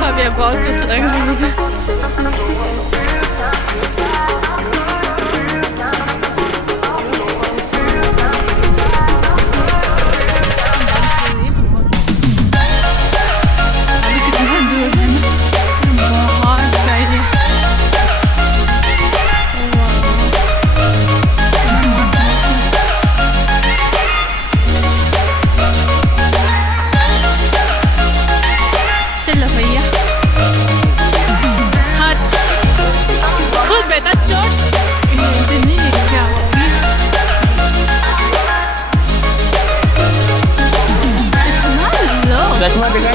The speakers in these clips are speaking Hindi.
Fabian baut ein bisschen langsam. चलो भैया हाँ खुद बेटा चोट नहीं है क्या चश्मा दिखा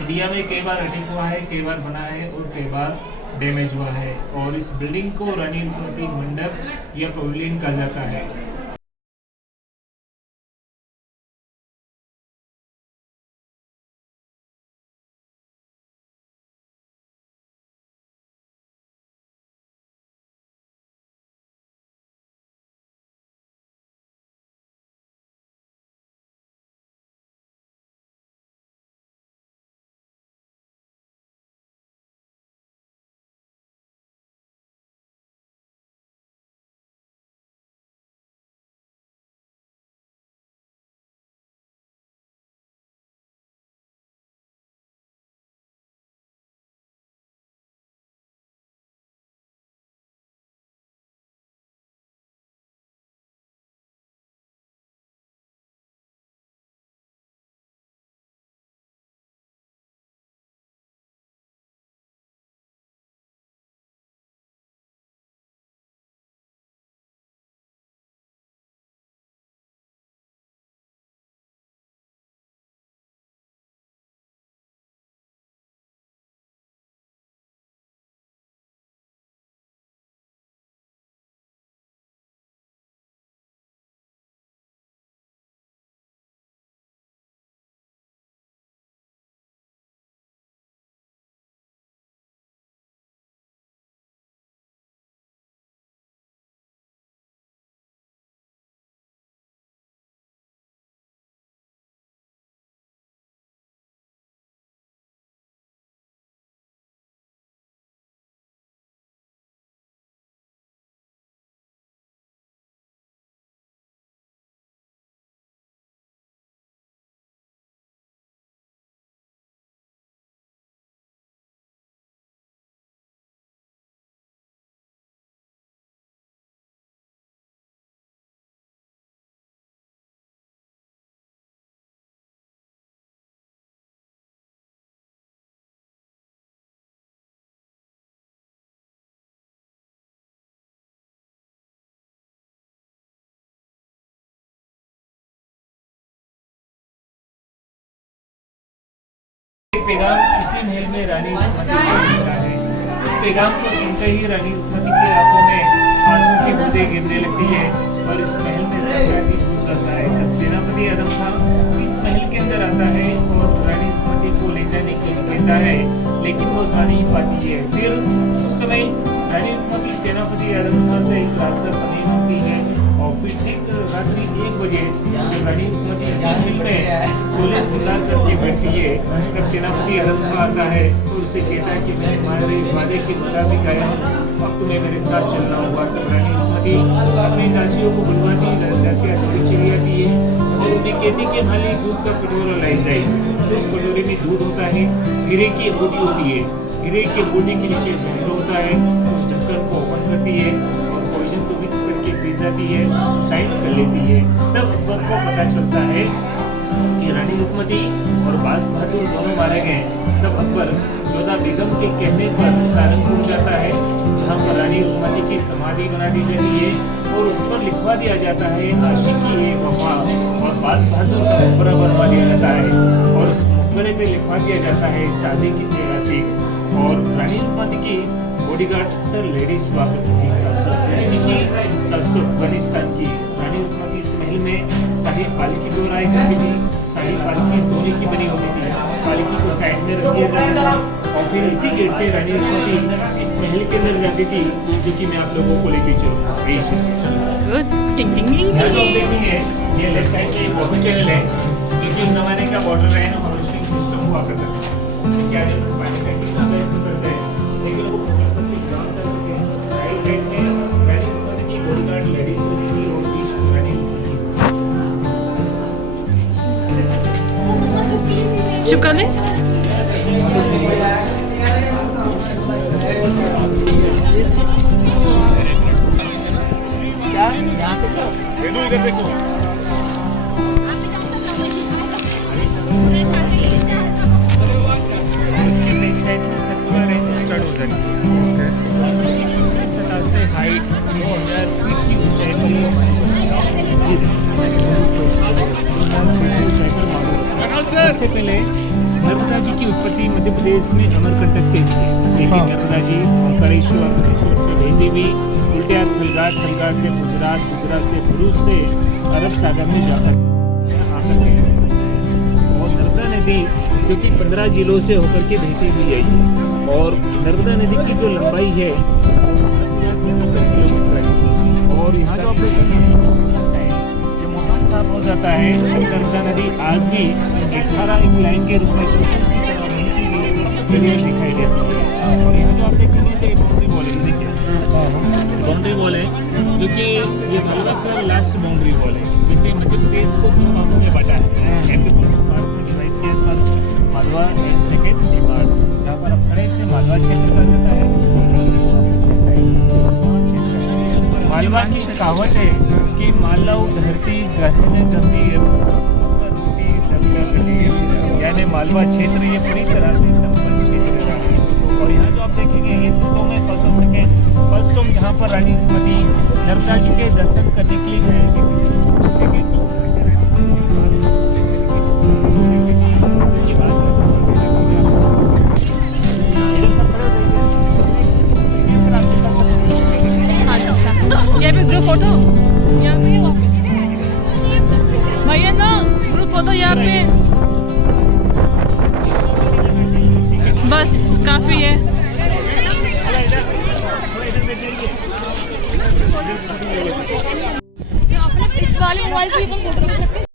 इंडिया में कई बार अटैक हुआ है, कई बार बना है और कई बार डैमेज हुआ है और इस बिल्डिंग को रानी रुक्मती मंडप या पवेलियन कहा जाता है। पैगाम इसी महल में रानी रुक्मती को मिलता है। इस पैगाम को सुनते ही रानी रुक्मती की आंखों में आंसू की बूंदें गिरने लगती है और इस महल में सब घूस जाता है। जब सेनापति आदम खां इस महल के अंदर आता है और रानी रुक्मती को ले जाने के लिए कहता है, लेकिन वो जा नहीं पाती है। फिर उस समय रानी रुक्मती सेनापति अरंगा से एक रात का समय मांगती है और फिर ठीक रात्रि 1 बजे जब रानी रुक्मती महल में 16 श्रृंगार करके बैठती है, तब सेनापति अरंगा आता है तो उसे कहता है कि मैं तुम्हारे वादे के मुताबिक आया हूँ, अब तुम्हें मेरे साथ चलना होगा। तब रानी रुक्मती अपनी दासियों को बुलवाती, दासियाँ दौड़ी चली आती है और उन्हें कहती कि खाली दूध का कटोरा लाई जाए। तो उस कटोरे में दूध होता है, हीरे की बूटी होती है, हीरे के बूटी के नीचे जहर होता है, उस ढक्कन को ओपन करती है और पॉइजन को मिक्स करके पी जाती है, सुसाइड कर लेती है। तब अकबर को पता चलता है कि रानी रुक्मती और बाज बहादुर दोनों मारे गए। तब अकबर जोधा बेगम के कहने पर सहारनपुर जाता है, जहाँ पर रानी रुक्मती की समाधि बना दी जाती है और उस पर लिखवा दिया जाता है आशिकी है वफा, और बाज बहादुर का मकबरा बनवा दिया जाता है और उस मकबरे पे लिखवा दिया जाता है शादी की तेरासी। और रानी रुक्मती की बॉडीगार्ड अक्सर लेडीज हुआ करती थी। सासुर अफगानिस्तान की रानी रुक्मती इस महल में शाही पालकी दोहराई करती थी। शाही पालकी सोने की बनी होती थी, पालकी को साइड में रख दिया जाता था और फिर इसी गेट से रानी रुक्मती इस महल के अंदर जाती थी, जो कि मैं आप लोगों को लेके चलूँगा। यहाँ जो आप देखेंगे ये लेफ्ट साइड में वाटर चैनल है, जो कि उस जमाने का वाटर लाइन और हार्वेस्टिंग सिस्टम हुआ करता था। क्या जब पानी का इस्तेमाल करते हैं, लेकिन वो ग्राउंड तक होते हैं। राइट साइड में रानी रुक्मती की बॉडीगार्ड लेडीज होती थी और बीच में रानी रुक्मती। चुका ले इधर देखो। हाइट 2000 फीट की ऊंचाई सबसे पहले नर्मदा जी की उत्पत्ति मध्य प्रदेश में अमरकंटक से हुई है, लेकिन नर्मदा जी ओंकारेश्वर से बहती हुई उल्टे थलगार से गुजरात, गुजरात से भरूच से अरब सागर में जाकर आकर के और नर्मदा नदी जो कि 15 जिलों से होकर के बहती हुई आई और नर्मदा नदी की जो लंबाई है 90 किलोमीटर है। और यहाँ जो आप ये मौसम साफ हो जाता है जब नर्मदा नदी आज भी 18 एक लाइन के रूप में दिखाई देती है। और यहाँ जो आप देखेंगे तो बाउंड्री वॉल है, देखिए बाउंड्री वॉल है, जो कि ये मालवा का लास्ट बाउंड्री वॉल है। जैसे मध्य प्रदेश को 2 भागों में बांटा है, एमपी को 2 पार्ट्स में डिवाइड किया, first Malwa and second Nimar, जहाँ पर अखड़े से मालवा क्षेत्र का जाता है। मालवा की कहावत है कि मालव धरती गहने गंभीर रोटी लग, यानी मालवा क्षेत्र ये पूरी तरह से संपन्न क्षेत्र है। और यहाँ जो आप देखेंगे ये 2 में फर्स्ट और सेकेंड, फर्स्ट होम जहाँ पर रानी रुक्मती नर्मदा जी के दर्शन करने के लिए गए थे। यहाँ पे ग्रुप फोटो, यहाँ पे भैया ना ग्रुप फोटो यहाँ पे बस काफी है। इस वाले मोबाइल से फोटो ले सकते हैं।